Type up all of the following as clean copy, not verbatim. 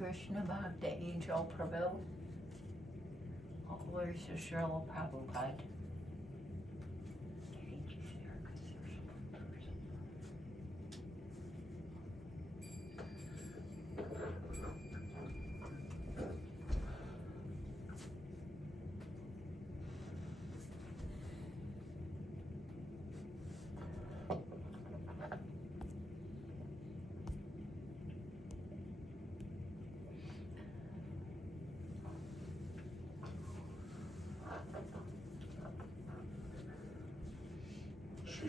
Krishna Bhakta Angel Prabhu. All glories to Srila Prabhupada.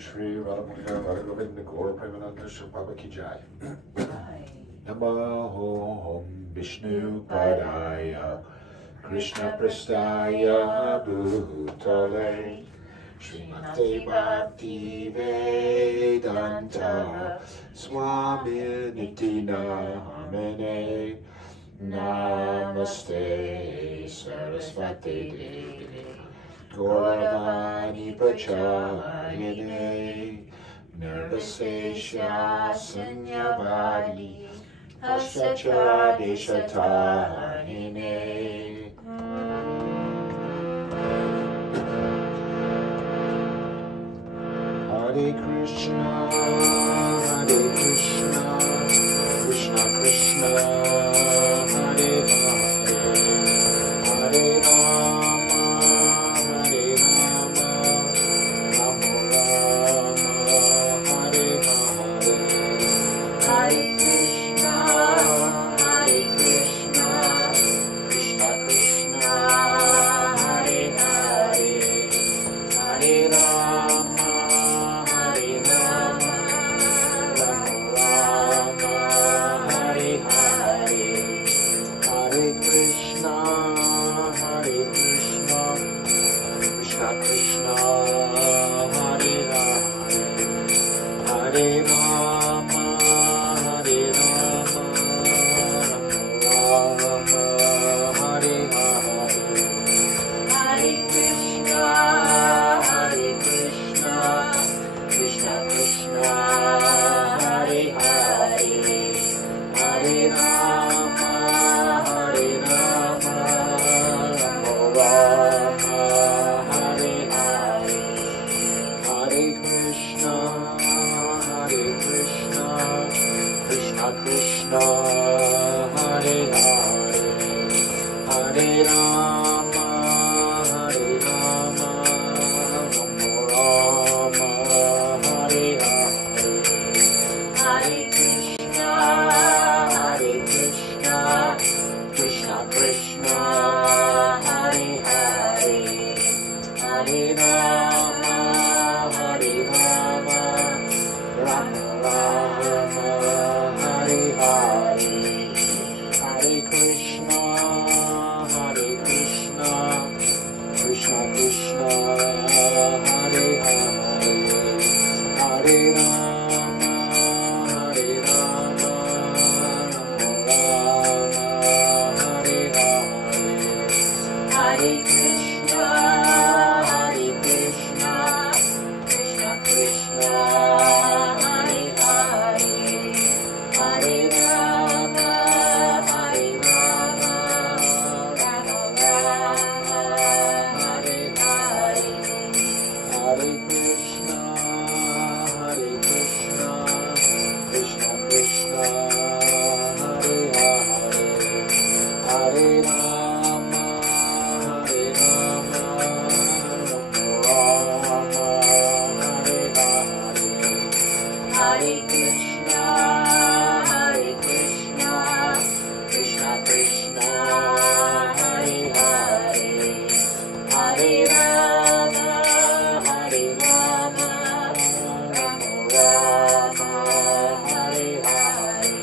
Shri Radhamurga Radhagovinda Gaur Premananda Shri Baba Ki Jai. Namo Vishnu Padaya Krishna Prastaya Bhutale Srimate Bhakti Vedanta Swami Niti Namene Namaste Sarasvati Devi Gauravani Prachayane Nirvasesha Sanyavadi Pasacha Deshatahine Hare Krishna, Krishna Krishna, Hare Hare, Hare Rama, Hare Rama, Rama Rama, Hare Hare, Hare Krishna, Krishna Krishna, Hare Hare, Hare Rama, Hare Rama, Rama Rama, Hare Hare, Hare Krishna, Krishna Krishna, Hare Hare, Hare Rama, Hare Rama, Rama Rama, Hare Hare, Hare Krishna, Krishna Krishna, Hare Hare, Hare Rama, Hare Rama, Rama Rama, Hare Hare, Hare Krishna, Krishna Krishna, Hare Hare, Hare Rama, Hare Rama, Rama Rama, Hare Hare, Hare Krishna, Krishna Krishna, Hare Hare, Hare Rama, Hare Rama, Rama Rama, Hare Hare, Hare Krishna, Krishna Krishna, Hare Hare, Hare Rama, Hare Rama, Rama Rama, Hare Hare, Hare Krishna, Krishna Krishna, Hare Hare, Hare Rama, Hare Rama, Rama Rama, Hare Hare, Hare Krishna, Krishna Krishna, Hare Hare, Hare Rama, Hare Rama, Rama Rama, Hare Hare, Hare Krishna, Krishna Krishna, Hare Hare, Hare Rama, Hare Rama, Rama Rama, Hare Hare,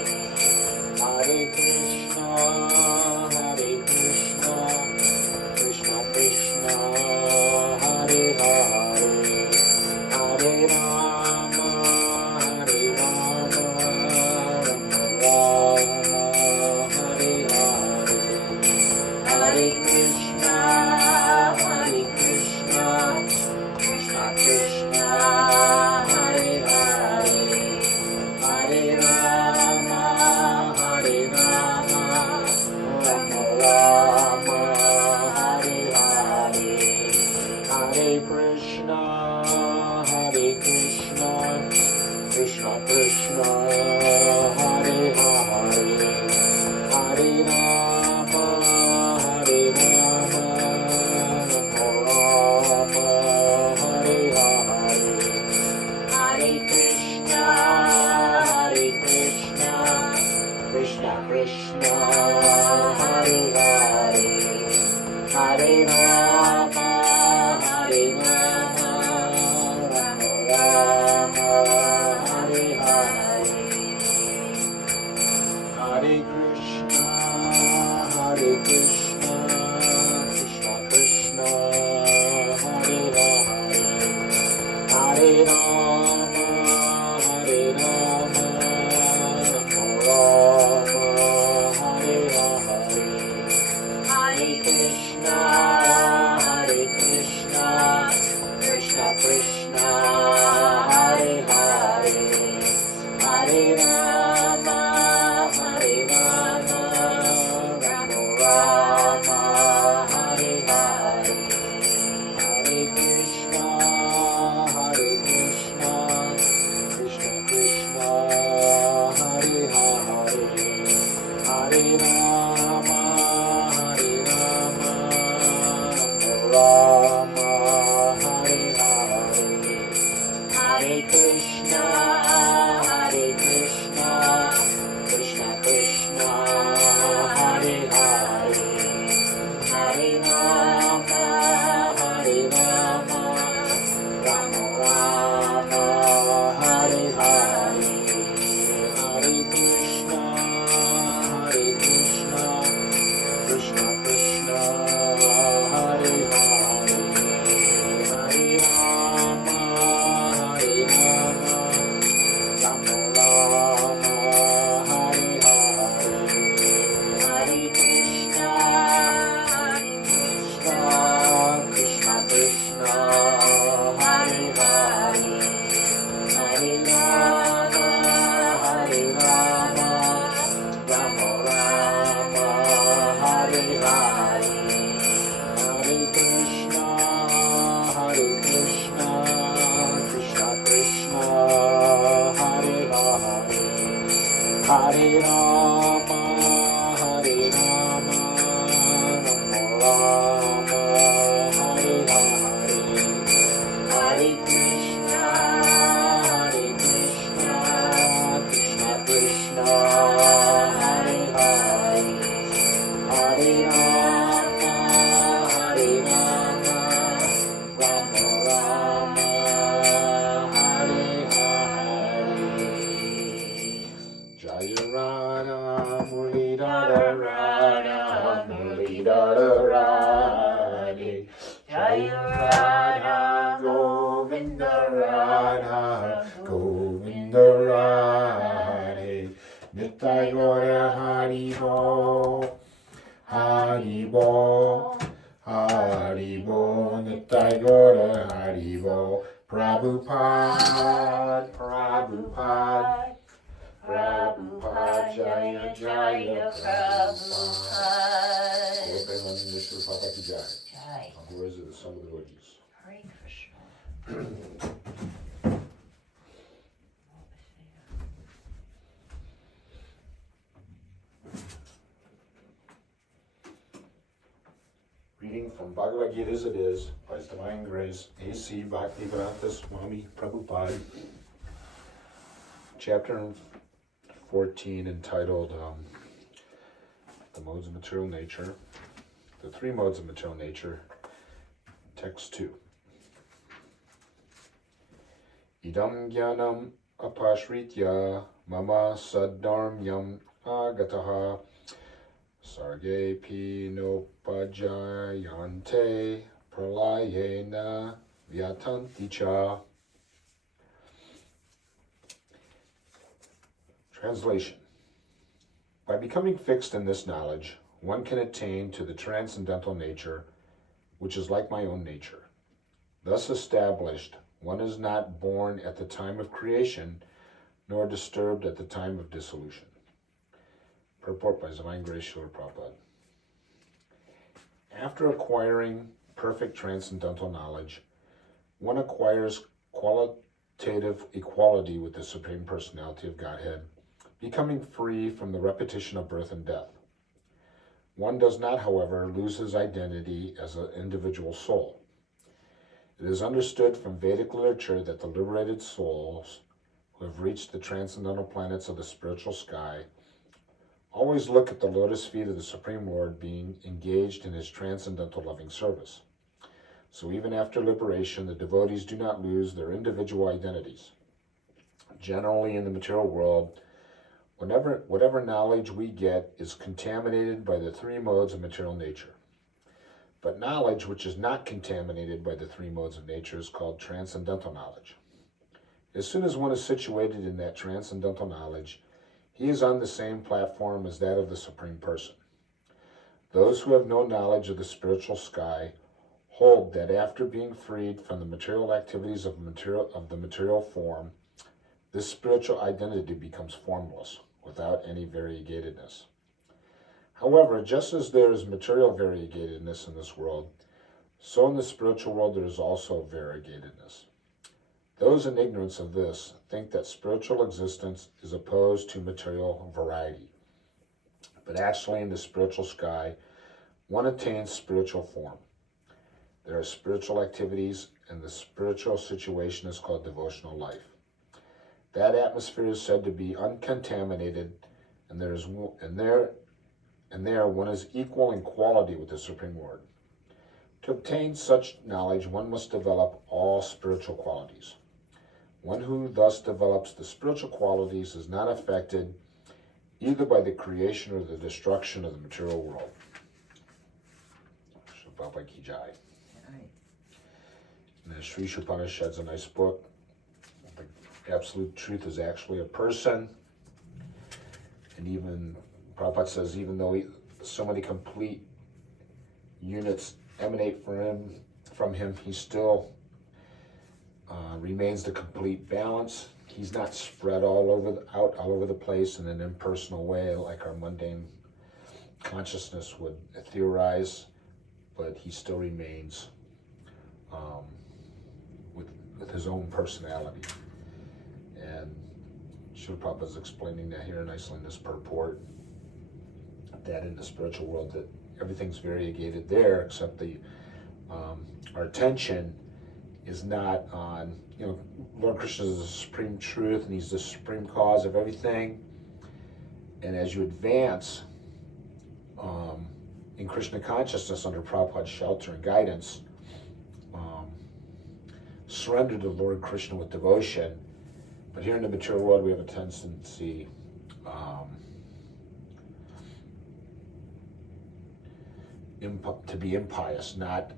Hare Krishna, Krishna Krishna, Hare Hare, Hare Rama, Hare Rama, Rama Rama, Hare Hare, Hare Krishna, Krishna Krishna, Hare Hare, Hare Rama, Hare Rama, Reading from Bhagavad Gita as it is, by His Divine Grace, A.C. Bhaktivedanta Swami Prabhupada, chapter 14, entitled The Modes of Material Nature, the Three Modes of Material Nature, text 2. Idam jnanam apashritya mama saddharmyam agataha sarge pinopajayante pralayena vyatanti cha. Translation. By becoming fixed in this knowledge, one can attain to the transcendental nature, which is like my own nature. Thus established, one is not born at the time of creation, nor disturbed at the time of dissolution. Purport by His Divine Grace Srila Prabhupada. After acquiring perfect transcendental knowledge, one acquires qualitative equality with the Supreme Personality of Godhead, becoming free from the repetition of birth and death. One does not, however, lose his identity as an individual soul. It is understood from Vedic literature that the liberated souls who have reached the transcendental planets of the spiritual sky always look at the lotus feet of the Supreme Lord being engaged in His transcendental loving service. So even after liberation, the devotees do not lose their individual identities. Generally, in the material world, whatever knowledge we get is contaminated by the three modes of material nature. But knowledge which is not contaminated by the three modes of nature is called transcendental knowledge. As soon as one is situated in that transcendental knowledge, he is on the same platform as that of the Supreme Person. Those who have no knowledge of the spiritual sky hold that after being freed from the material activities of the material form, this spiritual identity becomes formless, without any variegatedness. However, just as there is material variegatedness in this world, So in the spiritual world there is also variegatedness. Those in ignorance of this think that spiritual existence is opposed to material variety. But actually in the spiritual sky, one attains spiritual form. There are spiritual activities, and the spiritual situation is called devotional life. That atmosphere is said to be uncontaminated, and there one is equal in quality with the Supreme Lord. To obtain such knowledge, one must develop all spiritual qualities. One who thus develops the spiritual qualities is not affected either by the creation or the destruction of the material world. Baba Ki Jai. And the Sri Upanishad's a nice book. The absolute truth is actually a person. And even Prabhupada says, even though so many complete units emanate from him, he still remains the complete balance. He's not spread all over the place in an impersonal way like our mundane consciousness would theorize, but he still remains with his own personality. And Srila Prabhupada is explaining that here nicely in this purport, that in the spiritual world that everything's variegated there, except our attention is not on, Lord Krishna is the supreme truth and he's the supreme cause of everything. And as you advance in Krishna consciousness under Prabhupada's shelter and guidance, surrender to Lord Krishna with devotion. But here in the material world, we have a tendency to be impious, not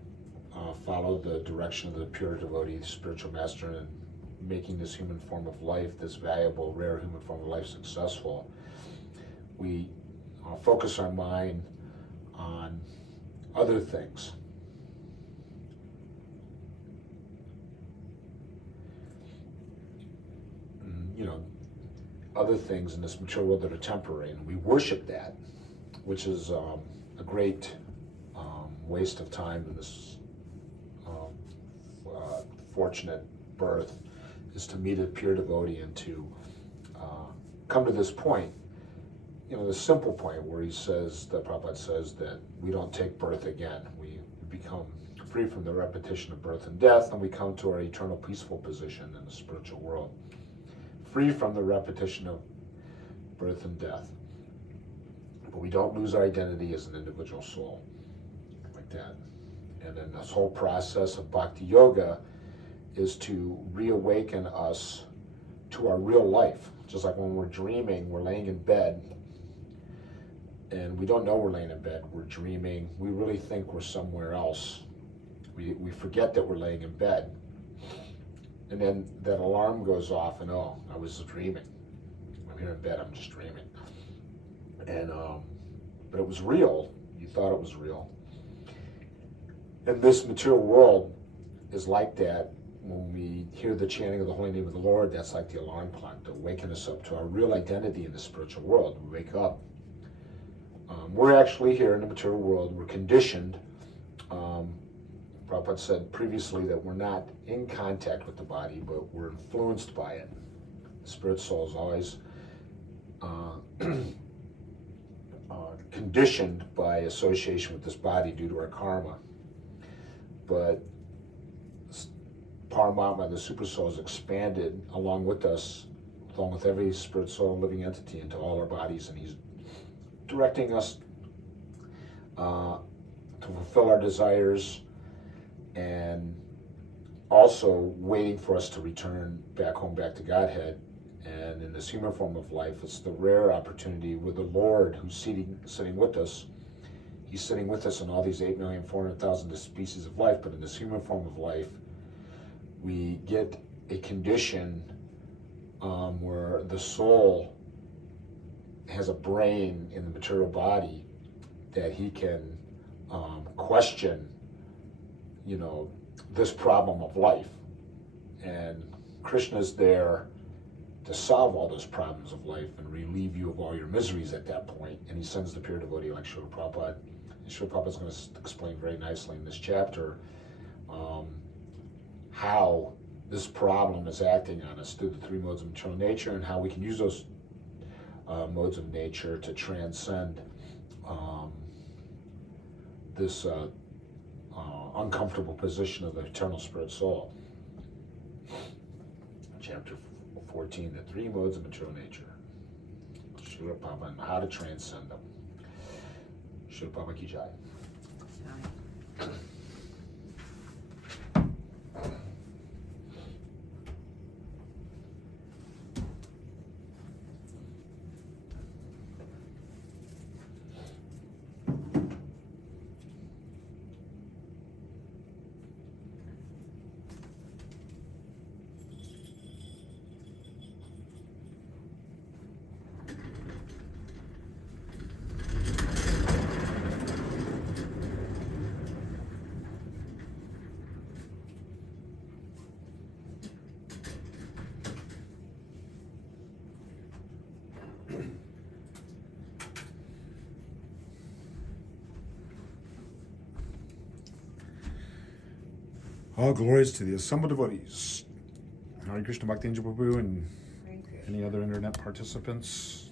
follow the direction of the pure devotee, the spiritual master, and making this human form of life, this valuable, rare human form of life successful. We focus our mind on other things. Other things in this material world that are temporary, and we worship that, which is a great waste of time in this fortunate birth, is to meet a pure devotee and to come to this point, the simple point where he says, that Prabhupada says that we don't take birth again. We become free from the repetition of birth and death, and we come to our eternal peaceful position in the spiritual world, free from the repetition of birth and death. But we don't lose our identity as an individual soul, like that. And then this whole process of bhakti yoga is to reawaken us to our real life. Just like when we're dreaming, we're laying in bed, and we don't know we're laying in bed, we're dreaming, we really think we're somewhere else. We forget that we're laying in bed. And then that alarm goes off, and I was dreaming. I'm here in bed, I'm just dreaming. And but it was real. You thought it was real. And this material world is like that. When we hear the chanting of the holy name of the Lord, that's like the alarm clock to waken us up to our real identity in the spiritual world. We wake up. We're actually here in the material world. We're conditioned. Prabhupada said previously that we're not in contact with the body, but we're influenced by it. The spirit soul is always conditioned by association with this body due to our karma. But Paramatma, the super soul, is expanded along with us, along with every spirit soul and living entity, into all our bodies, and he's directing us to fulfill our desires, and also waiting for us to return back home, back to Godhead. And in this human form of life, it's the rare opportunity with the Lord who's sitting with us. He's sitting with us in all these 8,400,000 species of life, but in this human form of life, we get a condition where the soul has a brain in the material body that he can question, this problem of life. And Krishna's there to solve all those problems of life and relieve you of all your miseries at that point. And he sends the pure devotee like Srila Prabhupada and Srila Prabhupada is going to explain very nicely in this chapter how this problem is acting on us through the three modes of material nature, and how we can use those modes of nature to transcend this uncomfortable position of the eternal spirit soul. Chapter 14, the three modes of material nature. Srila Prabhupada, and how to transcend them. Srila Prabhupada Ki Jai. All glories to the assembled devotees. Hare Krishna Bhakti Angel Prabhu and any other internet participants.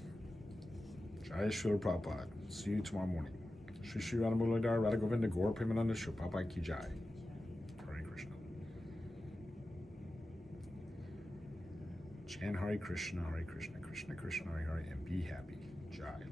Jai Srila Prabhupada. See you tomorrow morning. Shri Shri Radha Muladhar Radha Govinda Gaur Premananda Srila Prabhupada Ki Jai. Hare Krishna. Chant Hare Krishna, Krishna Krishna, Hare Hare, and be happy. Jai.